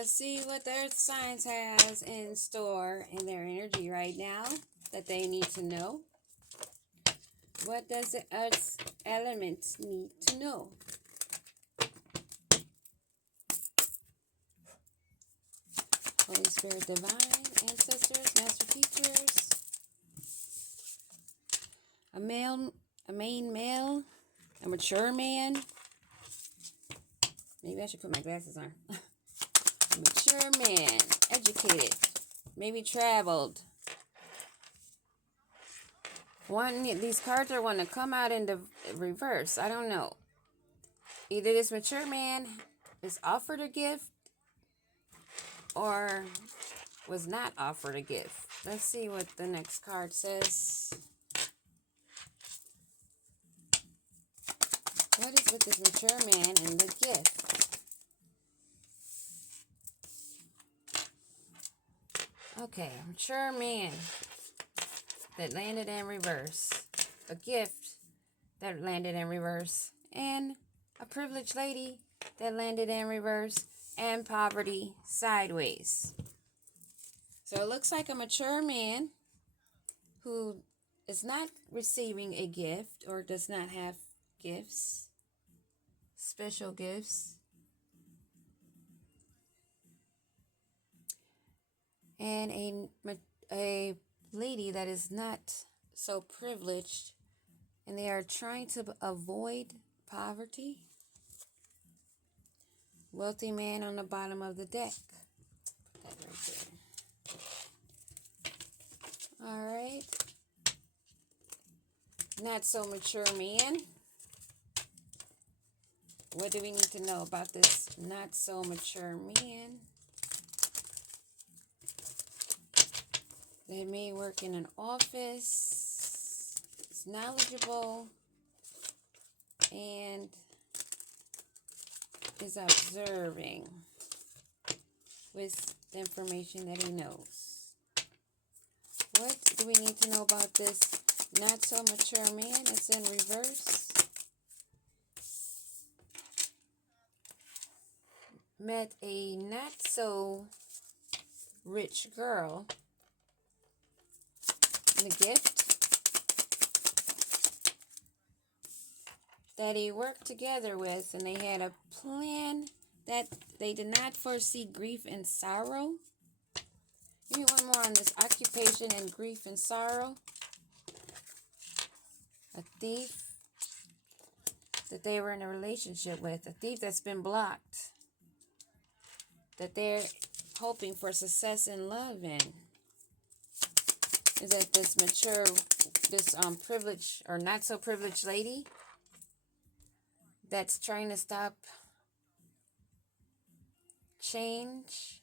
Let's see what the earth signs has in store in their energy right now that they need to know. What does the earth's element need to know? Holy Spirit Divine, ancestors, master teachers, a main male, a mature man. Maybe I should put my glasses on. A mature man, educated, maybe traveled. These cards are want to come out in the reverse. I don't know. Either this mature man is offered a gift or was not offered a gift. Let's see what the next card says. What is with this mature man and the gift? Okay, mature man that landed in reverse. A gift that landed in reverse. And a privileged lady that landed in reverse. And poverty sideways. So it looks like a mature man who is not receiving a gift or does not have gifts, special gifts. And a lady that is not so privileged, and they are trying to avoid poverty. Wealthy man on the bottom of the deck. Put that right there. All right. Not so mature man. What do we need to know about this not so mature man? They may work in an office. He's knowledgeable and is observing with the information that he knows. What do we need to know about this not so mature man? It's in reverse. Met a not so rich girl. And the gift that he worked together with, and they had a plan that they did not foresee grief and sorrow. Give me one more on this occupation and grief and sorrow. A thief that they were in a relationship with. A thief that's been blocked. That they're hoping for success in love in. Is that this mature, this privileged or not so privileged lady that's trying to stop change,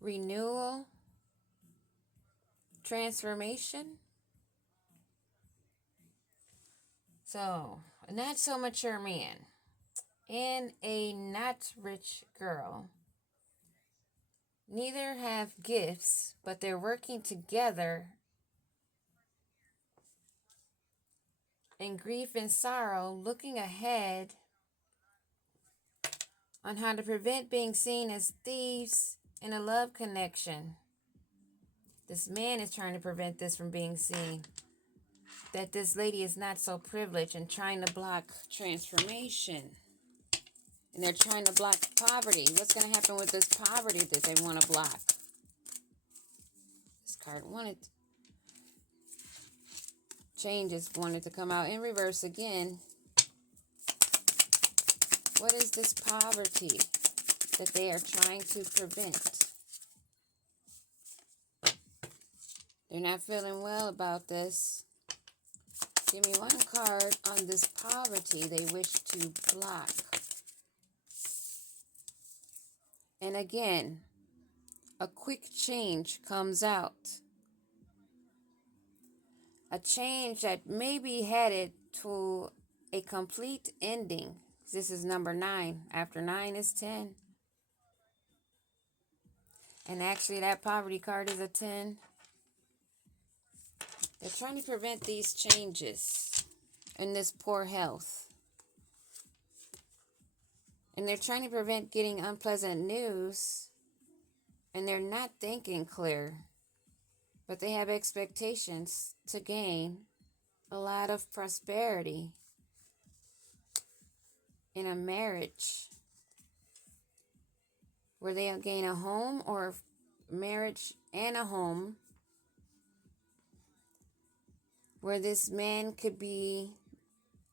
renewal, transformation. So, a not so mature man and a not rich girl. Neither have gifts, but they're working together in grief and sorrow, looking ahead on how to prevent being seen as thieves in a love connection. This man is trying to prevent this from being seen. That this lady is not so privileged and trying to block transformation. And they're trying to block poverty. What's going to happen with this poverty that they want to block? This card wanted changes, wanted to come out in reverse again. What is this poverty that they are trying to prevent? They're not feeling well about this. Give me one card on this poverty they wish to block. And again, a quick change comes out. A change that may be headed to a complete ending. This is number 9. After 9 is 10. And actually that poverty card is a 10. They're trying to prevent these changes in this poor health. And they're trying to prevent getting unpleasant news, and they're not thinking clear, but they have expectations to gain a lot of prosperity in a marriage where they'll gain a home, or marriage and a home where this man could be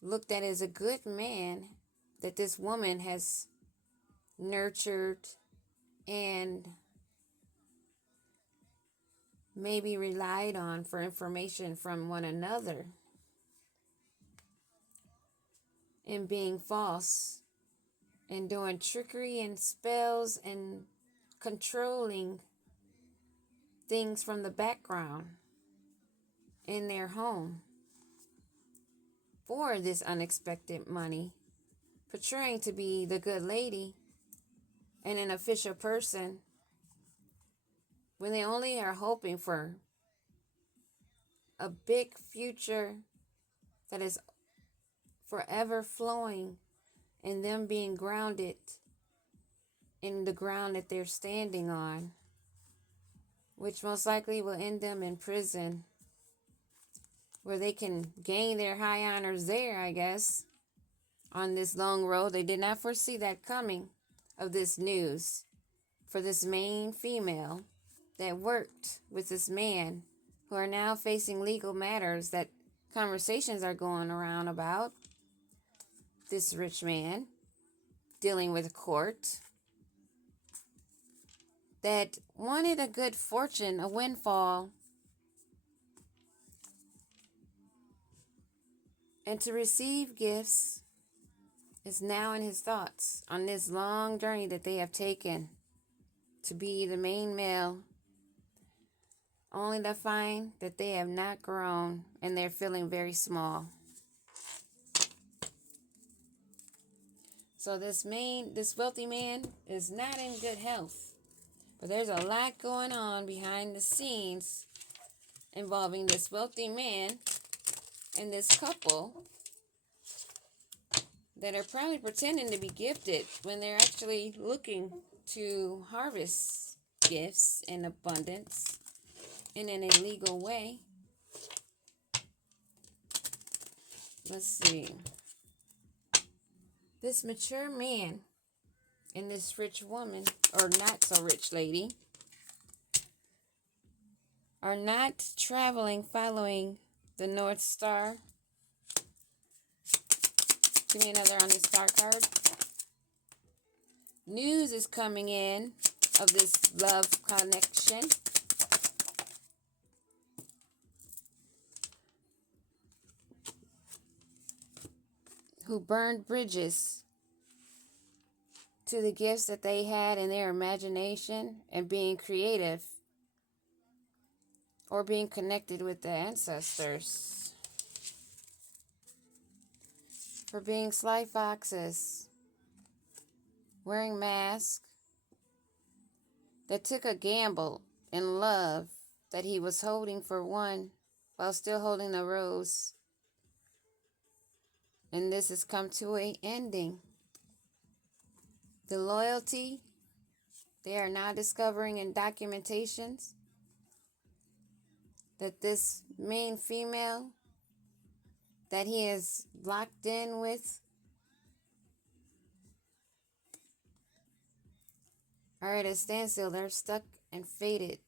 looked at as a good man that this woman has nurtured and maybe relied on for information from one another, and being false and doing trickery and spells and controlling things from the background in their home for this unexpected money, portraying to be the good lady and an official person when they only are hoping for a big future that is forever flowing, and them being grounded in the ground that they're standing on, which most likely will end them in prison, where they can gain their high honors there, I guess, on this long road. They did not foresee that coming of this news for this main female that worked with this man, who are now facing legal matters that conversations are going around about. This rich man dealing with court that wanted a good fortune, a windfall, and to receive gifts is now in his thoughts on this long journey that they have taken to be the main male, only to find that they have not grown and they're feeling very small. So this wealthy man is not in good health, but there's a lot going on behind the scenes involving this wealthy man and this couple that are probably pretending to be gifted when they're actually looking to harvest gifts in abundance and in a legal way. Let's see. This mature man and this rich woman, or not so rich lady, are not traveling following the North Star. Give me another on the star card. News is coming in of this love connection. Who burned bridges to the gifts that they had in their imagination and being creative or being connected with the ancestors. For being sly foxes, wearing masks, that took a gamble in love that he was holding for one while still holding a rose. And this has come to an ending. The loyalty, they are now discovering in documentations that this main female that he is locked in with are at a standstill. They're stuck and fated,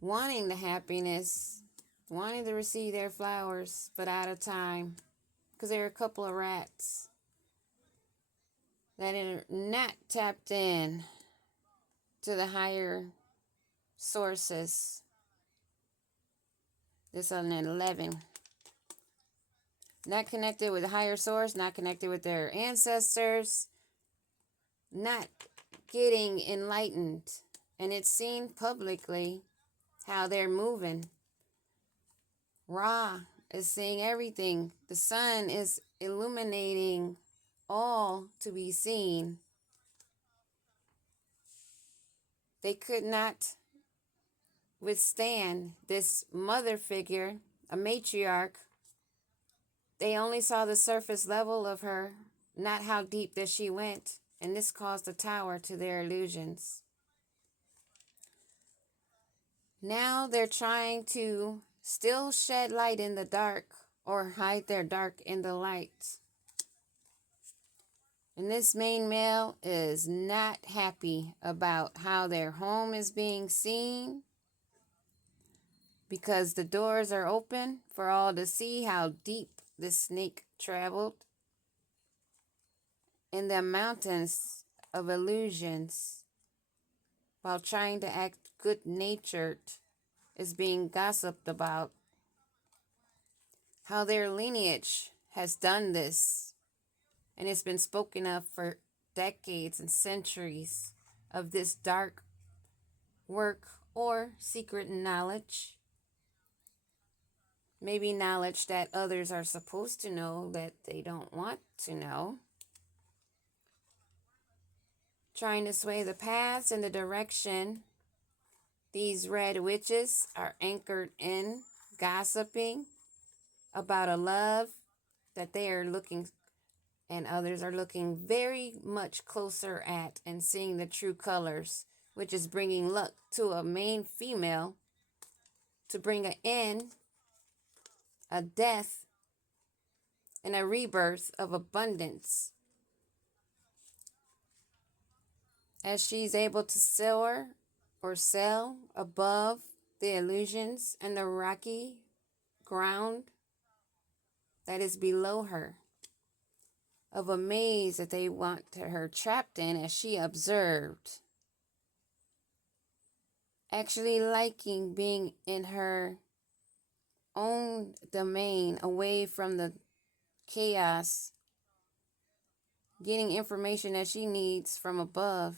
wanting the happiness, wanting to receive their flowers, but out of time, because they're a couple of rats that are not tapped in to the higher sources. This on an 11. Not connected with a higher source, not connected with their ancestors, not getting enlightened. And it's seen publicly how they're moving. Ra is seeing everything. The sun is illuminating all to be seen. They could not withstand this mother figure, a matriarch. They only saw the surface level of her, not how deep that she went, and this caused the tower to their illusions. Now they're trying to still shed light in the dark or hide their dark in the light. And this main male is not happy about how their home is being seen, because the doors are open for all to see how deep this snake traveled in the mountains of illusions while trying to act good-natured is being gossiped about. How their lineage has done this, and it's been spoken of for decades and centuries of this dark work or secret knowledge. Maybe knowledge that others are supposed to know that they don't want to know. Trying to sway the paths in the direction these red witches are anchored in, gossiping about a love that they are looking and others are looking very much closer at and seeing the true colors, which is bringing luck to a main female to bring an end, a death, and a rebirth of abundance. As she's able to soar or sail above the illusions and the rocky ground that is below her, of a maze that they want her trapped in, as she observed, actually liking being in her own domain, away from the chaos, getting information that she needs from above.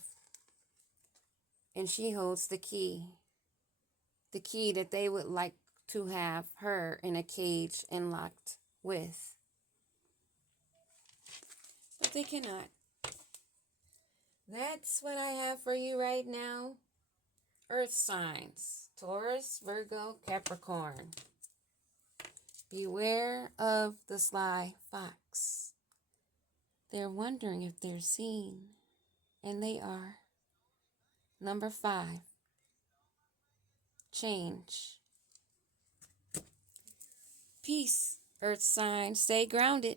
And she holds the key that they would like to have her in a cage and locked with. But they cannot. That's what I have for you right now. Earth signs: Taurus, Virgo, Capricorn. Beware of the sly fox. They're wondering if they're seen, and they are. Number 5, change. Peace, Earth sign. Stay grounded.